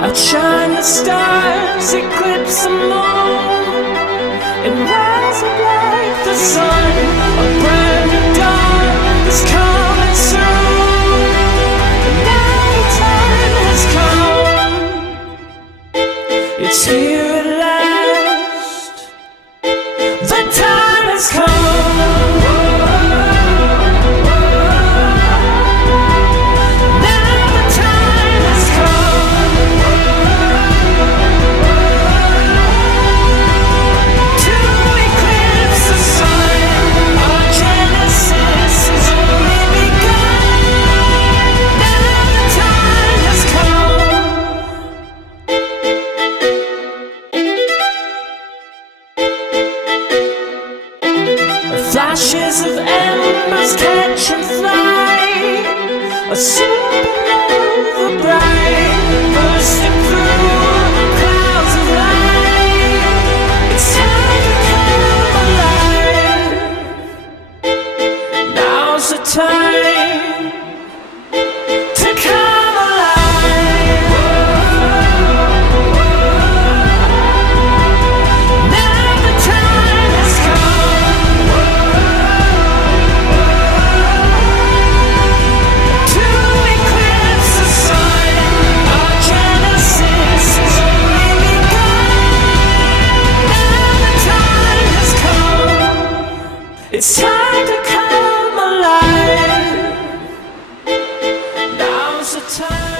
Outshine the stars, eclipse the moon, and rise up like the sun. A brand new dawn is coming soon. Now the time has come. It's here at last. The time has come. Flashes of embers catch and fly, a supernova bright, bursting through clouds of light. It's time to come alive. Now's the time to come alive. Now the time has come. It's time to come alive. Now's the time.